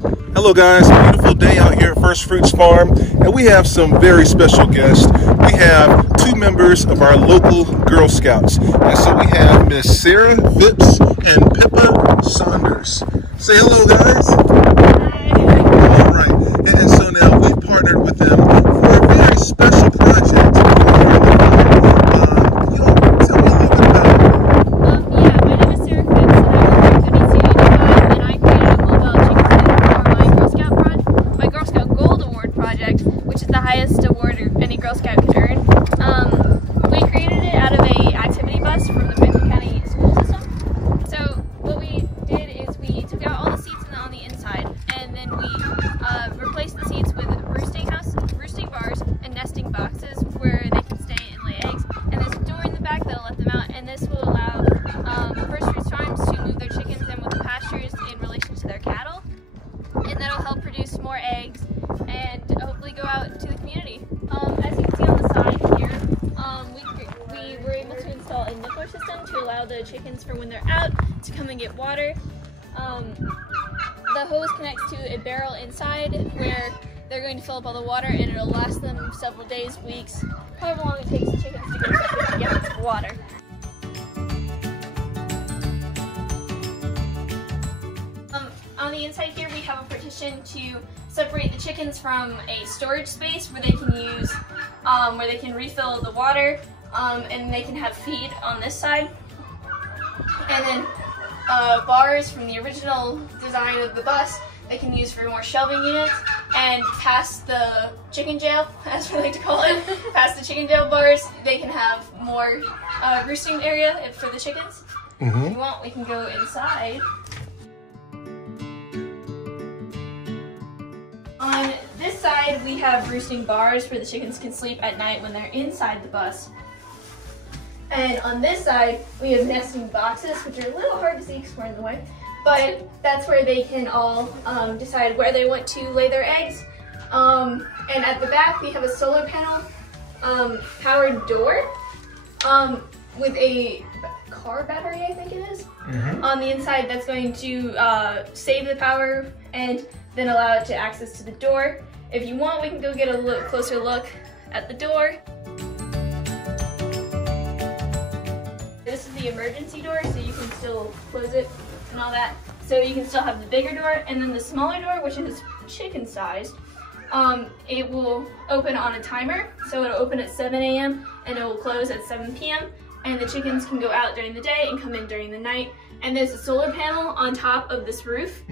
Hello guys, beautiful day out here at First Fruits Farm, and we have some very special guests. We have two members of our local Girl Scouts, and so we have Miss Sarah Phipps and Pippa Saunders. Say hello guys. Hi. All right, and so now we've partnered with them for a very special project. Tell me a little bit about it. Yeah, my name is Sarah Phipps, and I work at Goodie City 85, and I created a Mobile Chicken Coop for my Girl Scout Gold Award project, which is the highest award any Girl Scout can earn. We created it out of a activity bus from the Franklin County school system. So what we did is we took out all the seats on the inside, and then we replaced the seats with roosting bars and nesting boxes where they can stay and lay eggs. And there's a door in the back that'll let them out, and this will allow First Fruits Farms to move their chickens in with the pastures in relation to their cattle, and that'll help produce more eggs and hopefully go out to the community. As you can see on the side here, we were able to install a nippler system to allow the chickens for when they're out to come and get water. The hose connects to a barrel inside where they're going to fill up all the water, and it'll last them several days, weeks, however long it takes the chickens to go to get the water. On the inside here, we have a partition to separate the chickens from a storage space where they can use, where they can refill the water, and they can have feed on this side. And then bars from the original design of the bus they can use for more shelving units, and past the chicken jail, as we like to call it, past the chicken jail bars, they can have more roosting area for the chickens. If you want, we can go inside. On this side, we have roosting bars where the chickens can sleep at night when they're inside the bus. And on this side, we have nesting boxes, which are a little hard to see because we're in the way. But that's where they can all decide where they want to lay their eggs. And at the back, we have a solar panel powered door with a car battery, I think it is, on the inside that's going to save the power and then allow it to access to the door. If you want, we can go get a closer look at the door. This is the emergency door, so you can still close it and all that. So you can still have the bigger door, and then the smaller door, which is chicken sized, it will open on a timer. So it'll open at 7 a.m. and it will close at 7 p.m. and the chickens can go out during the day and come in during the night. And there's a solar panel on top of this roof.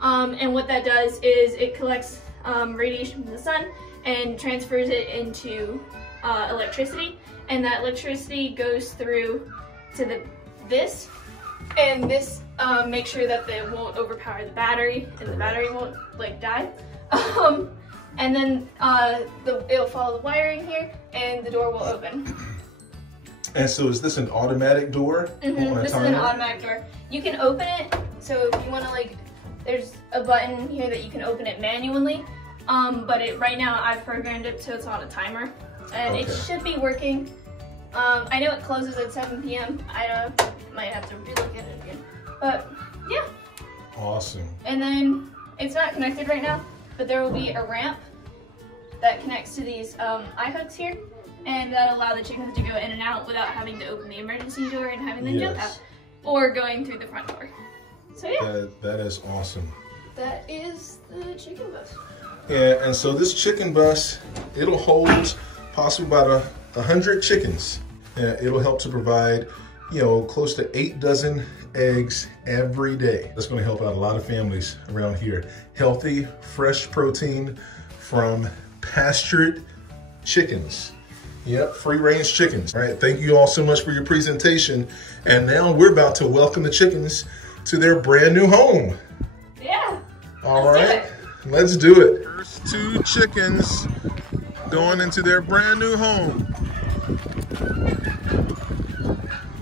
And what that does is it collects radiation from the sun and transfers it into electricity, and that electricity goes through to this, and this makes sure that it won't overpower the battery, and the battery won't die. And then it'll follow the wiring here, and the door will open. And so is this an automatic door? This is an automatic door. You can open it, so if you want to there's a button here that you can open it manually, but right now I've programmed it so it's on a timer, and it should be working. I know it closes at 7 p.m. I might have to relook at it again, but yeah. Awesome. And then it's not connected right now, but there will be a ramp that connects to these eye hooks here, and that'll allow the chickens to go in and out without having to open the emergency door and having them jump out, or going through the front door. So yeah. That is awesome. That is the chicken bus. Yeah, and so this chicken bus, it'll hold possibly about 100 chickens. It'll help to provide, close to 8 dozen eggs every day. That's going to help out a lot of families around here. Healthy, fresh protein from pastured chickens. Yep, free-range chickens. All right, thank you all so much for your presentation. And now we're about to welcome the chickens to their brand new home. Yeah. All right, let's do it. First 2 chickens going into their brand new home.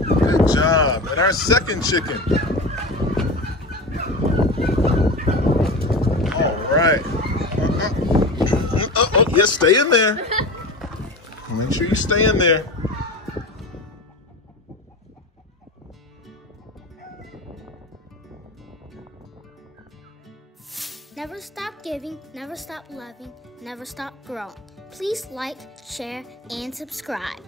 Good job. And our second chicken. All right. Yes, stay in there. Make sure you stay in there. Never stop giving, never stop loving, never stop growing. Please like, share, and subscribe.